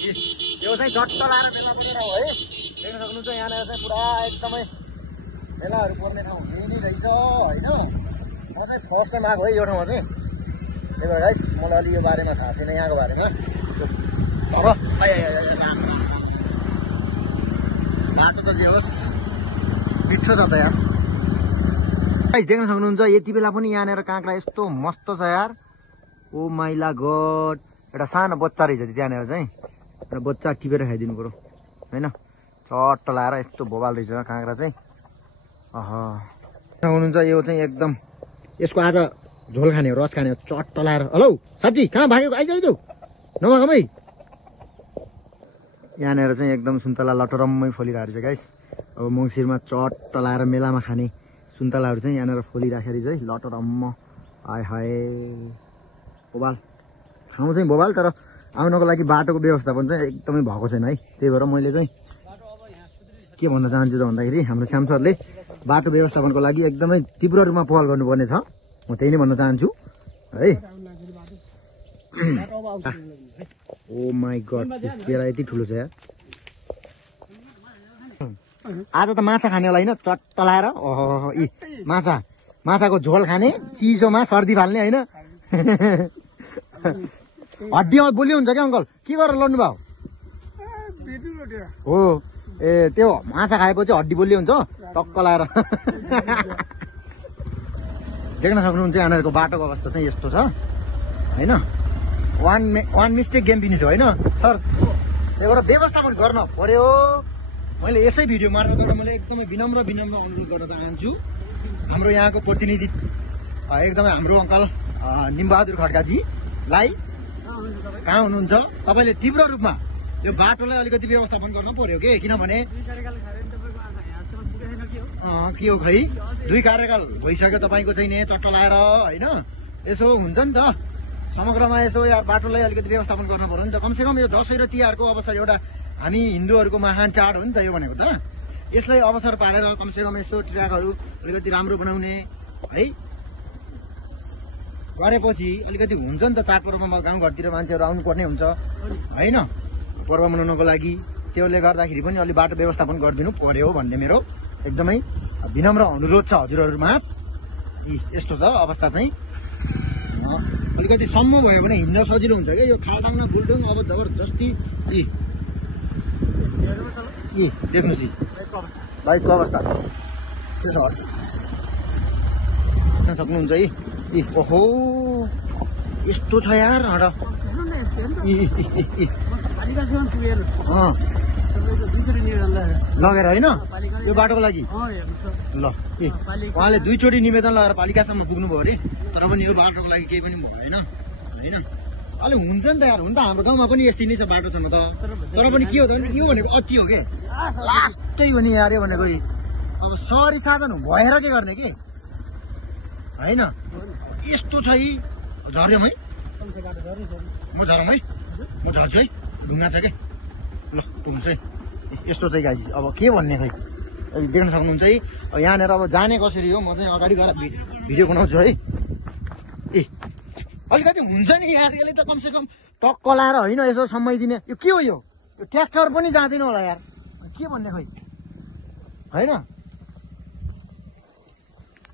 यो चाहिँ झट्ट लाएर बेला पुगेर हो है। देख्न सक्नुहुन्छ यहाँनिर चाहिँ पुरा एकदमै बेलाहरू पर्ने ठाउँ यही नै रहेछ होइन। म चाहिँ फर्स्ट टाइम आएको है यो ठाउँमा चाहिँ, त्यही भएर गाइस मलाई अलि यो बारेमा थाहा छैन यहाँको बारेमा। अब बाटो त जे होस् मिठो छ त यार। गाइस देख्न सक्नुहुन्छ यति बेला पनि यहाँनिर काँक्रा यस्तो मस्त छ यार। ओ माइला गड, एउटा सानो बच्चा रहेछ त्यहाँनिर चाहिँ, एउटा बच्चा टिपेर खाइदिनु पर्यो होइन। चट्ट लाएर यस्तो भोबाल रहेछ काँक्रा चाहिँ। हुनुहुन्छ यो चाहिँ एकदम यसको आज झोल खाने हो, रस खाने हो चट्ट लाएर। हेलो साथी कहाँ भागेको, आइजाउ नभागमै। यहाँनिर चाहिँ एकदम सुन्तला लटरम्मै फलिरहेको रहेछ गाइस। अब मङ्सिरमा चट्ट लाएर मेलामा खाने सुन्तलाहरू चाहिँ यहाँनिर फलिराखेको रहेछ है लटरम्म। हाय हाय बोबाल ठाउँ चाहिँ बोबाल, तर आउनको लागि बाटोको व्यवस्थापन चाहिँ एकदमै भएको छैन है। त्यही भएर मैले चाहिँ के भन्न चाहन्छु त भन्दाखेरि हाम्रो श्याम सरले बाटो व्यवस्थापनको लागि एकदमै तीव्र रूपमा पहल गर्नुपर्ने छ, म त्यही नै भन्न चाहन्छु है। ओ माई गड केरा यति ठुलो छ यार। आज त माछा खाने होला होइन, चट्ट लाएर यी माछाको झोल खाने, चिसोमा सर्दी फाल्ने होइन। हड्डी बोली हुन्छ क्या अङ्कल, के गरेर लड्नु भयो हो? ए त्यो माछा खाएपछि हड्डी बोली हुन्छ टक्क लाएर। देख्न सक्नुहुन्छ यहाँनिरको बाटोको अवस्था चाहिँ यस्तो छ होइन। वान मिस्टेक गेम फिनिस हो होइन सर। एउटा व्यवस्थापन गर्न पर्यो। मैले यसै भिडियो मार्फतबाट मैले एकदमै विनम्र अनुरोध गर्न चाहन्छु हाम्रो यहाँको प्रतिनिधि एकदमै हाम्रो अङ्कल निमबहादुर खड्काजीलाई, कहाँ हुनुहुन्छ तपाईँले तीव्र रूपमा यो बाटोलाई अलिकति व्यवस्थापन गर्न पर्यो कि, किनभने के हो खै 2 कार्यकाल भइसक्यो तपाईँको चाहिँ नि चट्ट लाएर होइन। यसो हुन्छ नि त समग्रमा यसो या बाटोलाई अलिकति व्यवस्थापन गर्न पर्यो नि त। कमसेकम यो दसैँ र तिहारको अवसर एउटा हामी हिन्दूहरूको महान चाड हो नि त यो भनेको त। यसलाई अवसर पारेर कमसेकम यसो ट्र्याकहरू अलिकति राम्रो बनाउने है गरेपछि अलिकति हुन्छ नि त। चाडपर्वमा गाउँघरतिर मान्छेहरू आउनुपर्ने हुन्छ होइन पर्व मनाउनको लागि। त्यसले गर्दाखेरि पनि अलि बाटो व्यवस्थापन गरिदिनु पर्यो भन्ने मेरो एकदमै विनम्र अनुरोध छ हजुरहरूमा। यस्तो छ अवस्था चाहिँ, अलिकति सम्म भयो भने हिँड्न सजिलो हुन्छ क्या। यो खाडाङमा गुल्डुङ अब जबरजस्ती देख्नुहोस् बाइकको अवस्था के छ सक्नुहुन्छ है। ओहो यस्तो छ यार हड। लगेर होइन यो बाटोको लागि ल उहाँले 2 चोटि निवेदन लगाएर पालिकासम्म पुग्नुभयो अरे, तर पनि यो बाटोको लागि केही पनि भएन होइन। अलि हुन्छ नि त यार, हुन त हाम्रो गाउँमा पनि यस्तै नै छ बाटो छ त, तर पनि के हो त यो भनेको अति हो क्या, लास्टै हो नि यार यो भनेको। अब सहरी साधन भएर के गर्ने के होइन। यस्तो छ है झर्यौँ है, म झरौँ है, म झर्छु है, ढुङ्गा छ क्या ल हुन्छ है। यस्तो चाहिँ गाई अब के भन्ने खै देख्न सक्नुहुन्छ है। यहाँनिर अब जाने कसरी हो, म चाहिँ अगाडि गएर भिडियो बनाउँछु है। अलिकति हुन्छ नि यार, यसले त कमसेकम टक्क लाएर होइन यसो समाइदिने। यो के हो, यो ट्र्याक्टर पनि जाँदैन होला यार, के भन्ने खै होइन।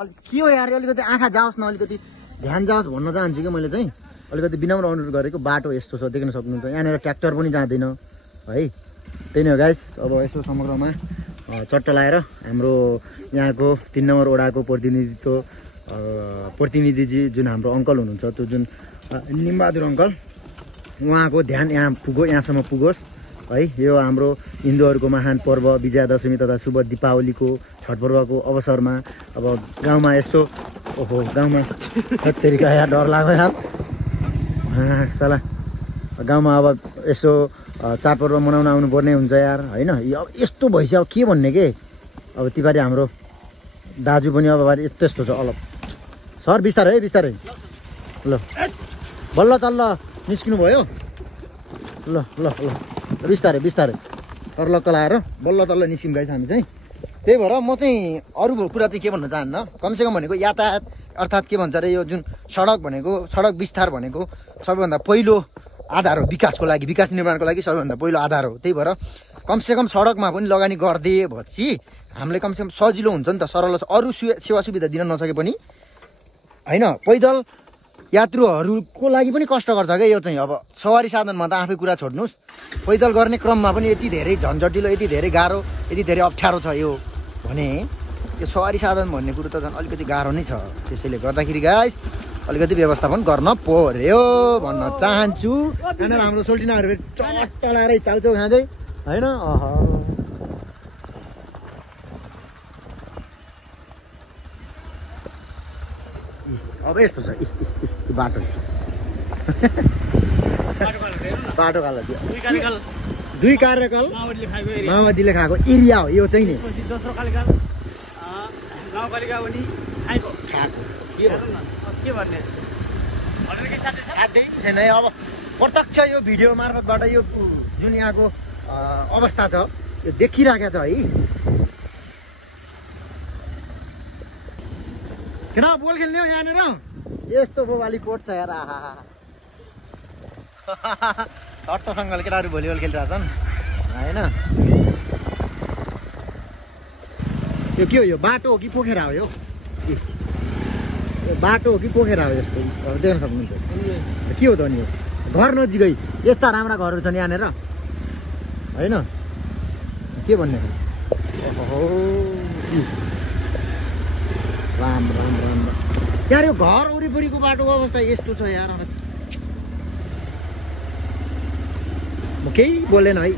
अलिक के हो यार, अलिकति आँखा जाओस् न, अलिकति ध्यान जाओस् भन्न चाहन्छु कि मैले चाहिँ। अलिकति विनम्र अनुरोध गरेको। बाटो यस्तो छ देख्न सक्नुहुन्छ, यहाँनिर ट्र्याक्टर पनि जाँदैन है। त्यही नै हो गाइस। अब यसो समग्रमा चट्ट लाएर हाम्रो यहाँको 3 नम्बर वडाको प्रतिनिधिजी जुन हाम्रो अङ्कल हुनुहुन्छ, त्यो जुन निमबहादुर अङ्कल, उहाँको ध्यान यहाँसम्म पुगोस् है। यो हाम्रो हिन्दूहरूको महान पर्व विजयादशमी तथा शुभ दीपावलीको छठ पर्वको अवसरमा अब गाउँमा यस्तो ओहो गाउँमा छेरीका यार डर लाग्यो यार साला। गाउँमा अब यसो चाडपर्व मनाउन आउनुपर्ने हुन्छ यार होइन। अब यस्तो भइसक्यो, अब के भन्ने के। अब तिबारी हाम्रो दाजु पनि अब त्यस्तो छ अलग। सर बिस्तारै है बिस्तारै ल, बल्ल तल्ल निस्किनु भयो ल ल ल, बिस्तारै तर्लक्क लाएर बल्ल तल्ल निस्किनु गाइस हामी चाहिँ। त्यही भएर म चाहिँ अरू कुरा चाहिँ के भन्न चाहन्न, कमसेकम भनेको यातायात अर्थात् के भन्छ अरे यो जुन सडक भनेको, सडक विस्तार भनेको सबैभन्दा पहिलो आधार हो विकासको लागि, विकास निर्माणको लागि सबैभन्दा पहिलो आधार हो। त्यही भएर कमसेकम सडकमा पनि लगानी गरिदिए भएपछि हामीलाई कमसेकम सजिलो हुन्छ नि त, सरल अरू सेवा सुविधा दिन नसके पनि होइन, पैदल यात्रुहरूको लागि पनि कष्टकर छ क्या यो चाहिँ। अब सवारी साधनमा त आफै कुरा छोड्नुहोस्, पैदल गर्ने क्रममा पनि यति धेरै झन्झटिलो, यति धेरै गाह्रो, यति धेरै अप्ठ्यारो छ यो भने यो सवारी साधन भन्ने कुरो त झन् अलिकति गाह्रो नै छ। त्यसैले गर्दाखेरि गाइस अलिकति व्यवस्थापन गर्न पर्यो भन्न चाहन्छु। यहाँनिर हाम्रो सोल्टिनाहरू चट्टलाएरै चाउचाउ खाँदै होइन। अब यस्तो छ बाटो बाटो कालो थियो, 2 कार्यकाल माओवादीले खाएको एरिया हो यो चाहिँ नि। दोस्रो कार्यकाल गाउँपालिका पनि खाएको के भन्ने साध्यै छैन। अब प्रत्यक्ष यो भिडियो मार्फतबाट यो जुन यहाँको अवस्था छ यो देखिरहेको छ है। केटा बोल खेल्ने हो यहाँनिर, यस्तो बोबाली कोट छ यार। चट्टसँगले केटाहरू भलिबल खेलिरहेछन् होइन। यो के हो, यो बाटो हो कि पोखरा हो? यो बाटो हो कि पोखरा हो? यस्तो देख्न सक्नुहुन्छ के हो त नि? यो घर नजिकै यस्ता राम्रा घरहरू छन् यहाँनिर होइन, के भन्ने राम राम राम यार। यो घर वरिपरिको बाटोको अवस्था यस्तो छ यार, म केही बोलेन है।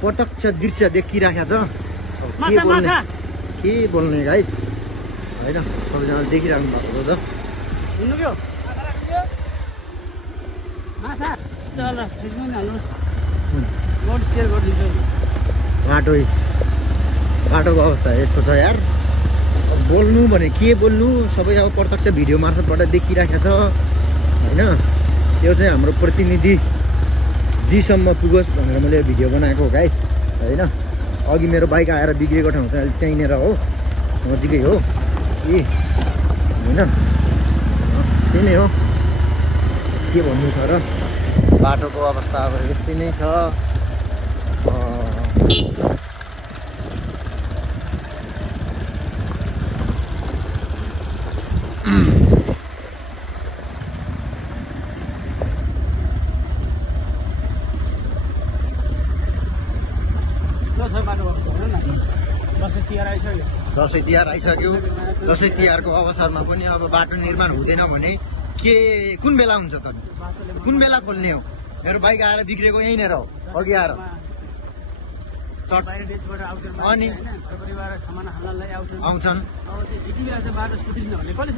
प्रत्यक्ष दृश्य देखिराखेको छ, के बोल्ने गाइस होइन, सबैजना देखिराख्नु भएको छ। बाटोको अवस्था यस्तो छ यार, बोल्नु भने के बोल्नु, सबै अब प्रत्यक्ष भिडियो मार्फतबाट देखिराखेको छ होइन। यो चाहिँ हाम्रो प्रतिनिधि जीसम्म पुगोस् भनेर मैले भिडियो बनाएको हो गाइस होइन। अघि मेरो बाइक आएर बिग्रेको ठाउँ चाहिँ त्यहीँनिर हो, नजिकै हो ए होइन, त्यही नै हो। के भन्नु छ र, बाटोको अवस्था अब यस्तै नै छ। दसैँ तिहार आइसक्यो। दसैँ तिहारको अवसरमा पनि अब बाटो निर्माण हुँदैन भने के कुन बेला हुन्छ त, कुन बेला खोल्ने हो? मेरो बाइक आएर बिग्रेको यहीँनिर हो, अघि आएर अनि आउँछन्।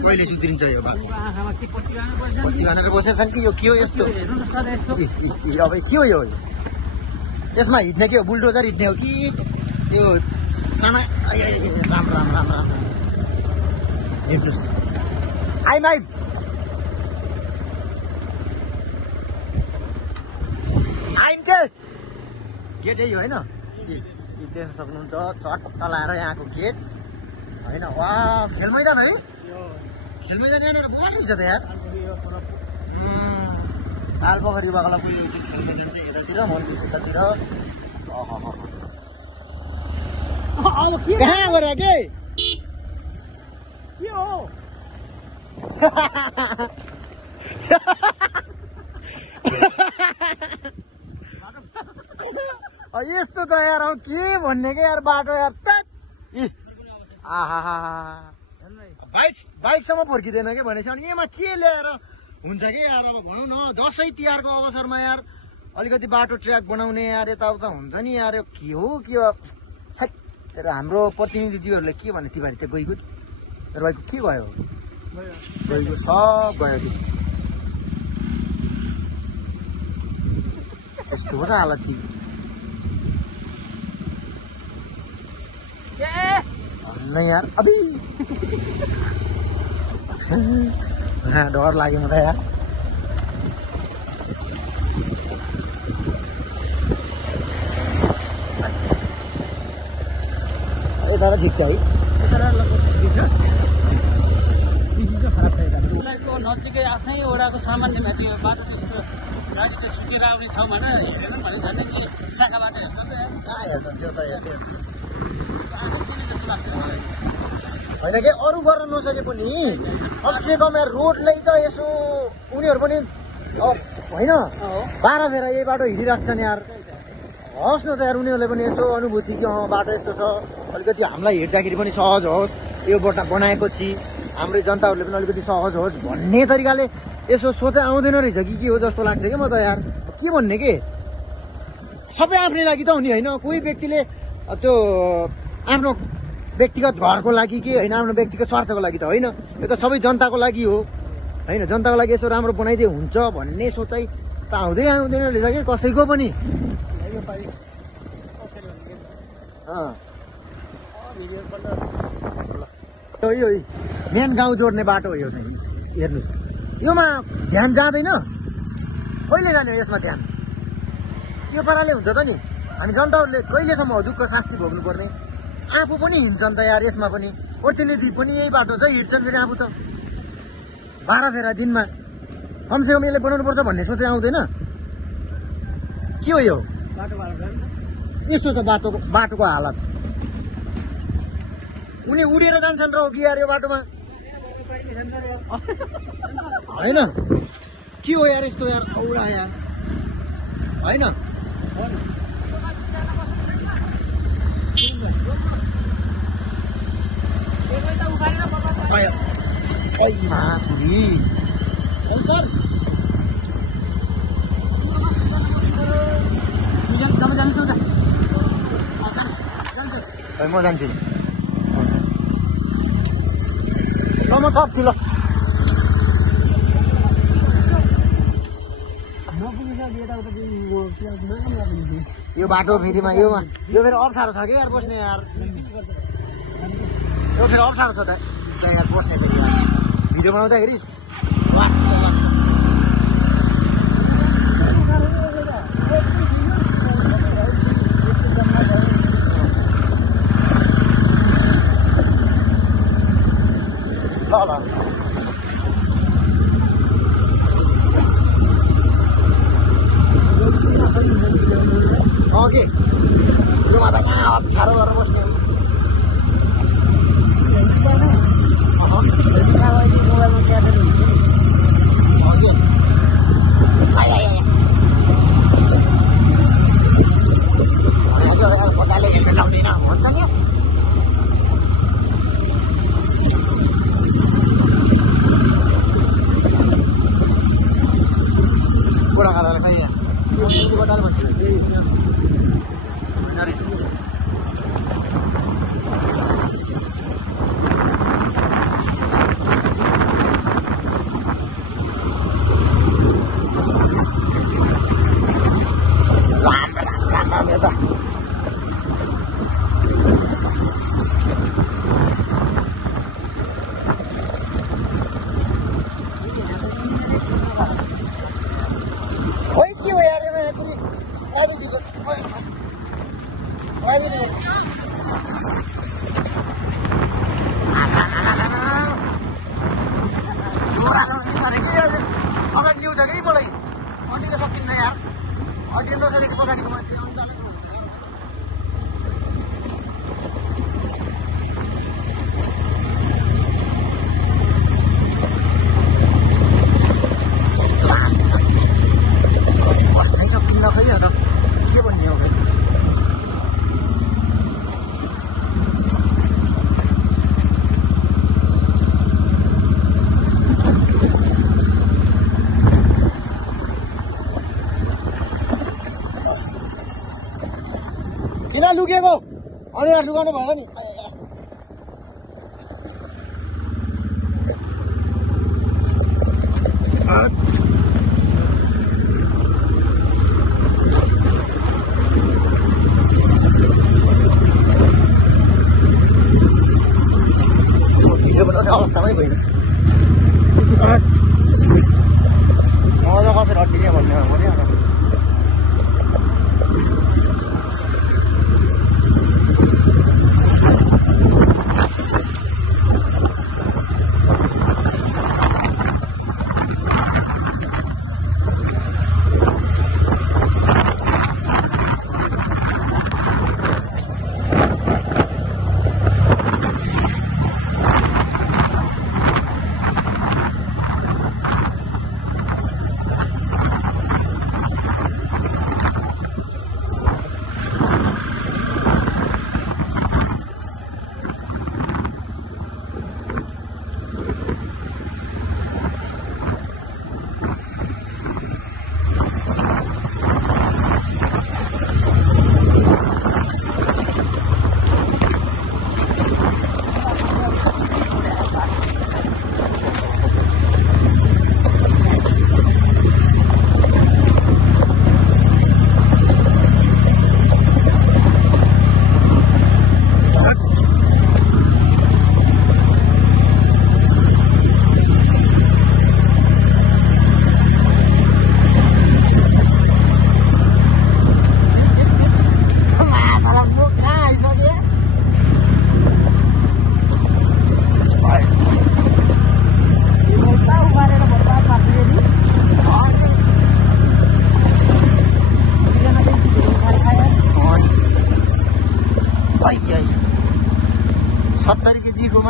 कहिले सुध्रिन्छ यो बाटो? भनेर बसेछन् कि यो के हो यस्तो? अब के हो यो? यसमा हिँड्ने के हो? बुलडोजर हिँड्ने हो कि यो साना? Ram Ram Ram Ram I might get यही होइन, देख्न सक्नुहुन्छ चट्ट लाएर यहाँको गेट होइन। वा खेल मैदान है, खेल मैदान यहाँनिर बन्द छ त यार। तालपोखरी बगल खेल मैदान चाहिँ यतातिर, मन्दिर यतातिर। कहाँ गरे के हो? यस्तो त यार के भन्ने क्या यार बाटो यार। बाइकसम्म फर्किँदैन क्या भनेपछि अनि यसमा के ल्याएर हुन्छ कि यार? अब भनौँ न दसैँ तिहारको अवसरमा यार अलिकति बाटो ट्र्याक बनाउने यार यताउता हुन्छ नि यार। यो के हो के हो? तर हाम्रो प्रतिनिधिज्यूहरूले के भने तिमीहरू त्यो गइगयो तर भाइको के भयो? गइगयो सब गयो त्यो। यस्तो हो त हालत कि नहीं यार अभी डर लाग्यो मलाई यार। यता ठिक छ है, खराब छ। नजिकै आफ्नै वडाको सामान्य माथि बाटो त्यस्तो गाडी चाहिँ सुकेर आउने ठाउँमा हेरेन भने झन् नि शाखा बाटो हेर्छ नि त कहाँ हेर्छ त्यो त हेर्छ आफैले जस्तो लाग्छ मलाई होइन कि अरू गर्न नसके पनि कमसे कम यहाँ रोडलाई त यसो उनीहरू पनि अब होइन 12 फेर यही बाटो हिँडिरहेको यार होस् न त यार उनीहरूले पनि यसो अनुभूति कि बाटो यस्तो छ अलिकति हामीलाई हिँड्दाखेरि पनि सहज होस् यो बाटो बनाएपछि हाम्रै जनताहरूले पनि अलिकति सहज होस् भन्ने तरिकाले यसो सोचै आउँदैन रहेछ कि के हो जस्तो लाग्छ कि म त यार के भन्ने के सबै आफ्नै लागि त हुने होइन कोही व्यक्तिले त्यो आफ्नो व्यक्तिगत घरको लागि के होइन आफ्नो व्यक्तिगत स्वार्थको लागि त होइन यो त सबै जनताको लागि हो होइन जनताको लागि यसो राम्रो बनाइदिए हुन्छ भन्ने सोचाइ त आउँदैन रहेछ कि कसैको पनि यो मेन गाउँ जोड्ने बाटो हो यो चाहिँ हेर्नुहोस् योमा ध्यान जाँदैन कहिले जाने हो यसमा ध्यान यो पाराले हुन्छ त नि हामी जनताहरूले कहिलेसम्म दुःख शास्ति भोग्नुपर्ने आफू पनि हिँड्छन् त यार यसमा पनि ओर्तिले द्वीप पनि यही बाटो छ हिँड्छन् फेरि आफू त 12 फेरा दिनमा कमसेकम यसले बनाउनु पर्छ भन्ने सोचाइ आउँदैन के हो यो यस्तो छ बाटोको हालत उनी उडेर जान्छन् र हो कि यार यो बाटोमा होइन के हो यार यस्तो यार औरा यार होइन म जान्छु म थप्छु ल यो बाटो फेरिमा यो फेरि अप्ठ्यारो छ कि यार बस्ने यार यो फेरि अप्ठ्यारो छ त यार बस्ने फेरि भिडियो बनाउँदाखेरि ओके यो माता कहाँ अप्ठ्यारो गरेर बस्ने भोटाले हेर्न लाउँदैन भन्छ नि बुढाकालले खै भोटाले भन्छ लुकेको अनि यहाँ लुगाउनु भयो नि भिडियो बनाउने अवस्थामै भइन् अझ कसरी अड्किने भन्ने भने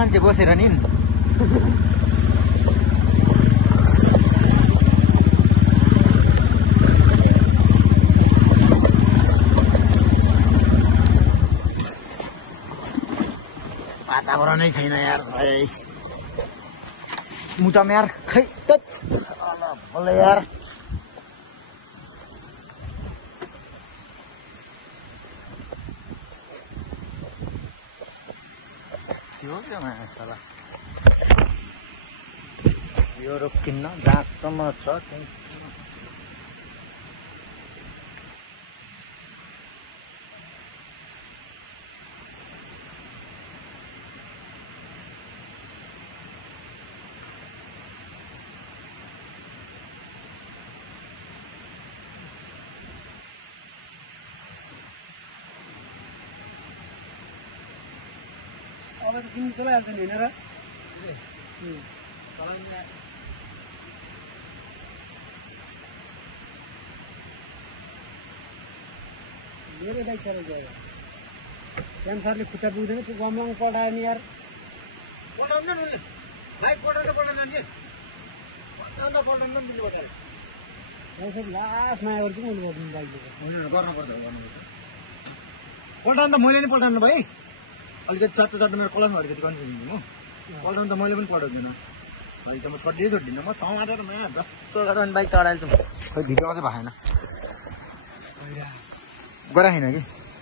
मान्छे बसेर नि वातावरणै छैन यार भाइ मुटामा यार खै त बोले यार यो रोकिन्न जहाँसम्म छ त्यही अब त तिमी चलाइहाल्छ नि हिँडेर मेरो बाइक चलाइ गयो क्यान्सरले खुट्टा पुग्दैन गमङ पठायो नि यार पठाउँछ नि उसले बाइक पठाउँछ पठाउँछ नि लास्ट माया गर्छु मैले गर्नु बाइक गर्नु पर्छ पल्टाउनु त मैले नि पल्टाउनु भाइ अलिकति चट्टो मेरो कलरमा अलिकति कन्फ्युजन हो पल्टाउनु त मैले पनि पठाउँदैन अहिले त म छोडिदिन्न म समाटेर माया जस्तो गरेर बाइक चढाइहाल्छु खोइ भिडियोमा चाहिँ भएन गराएन कि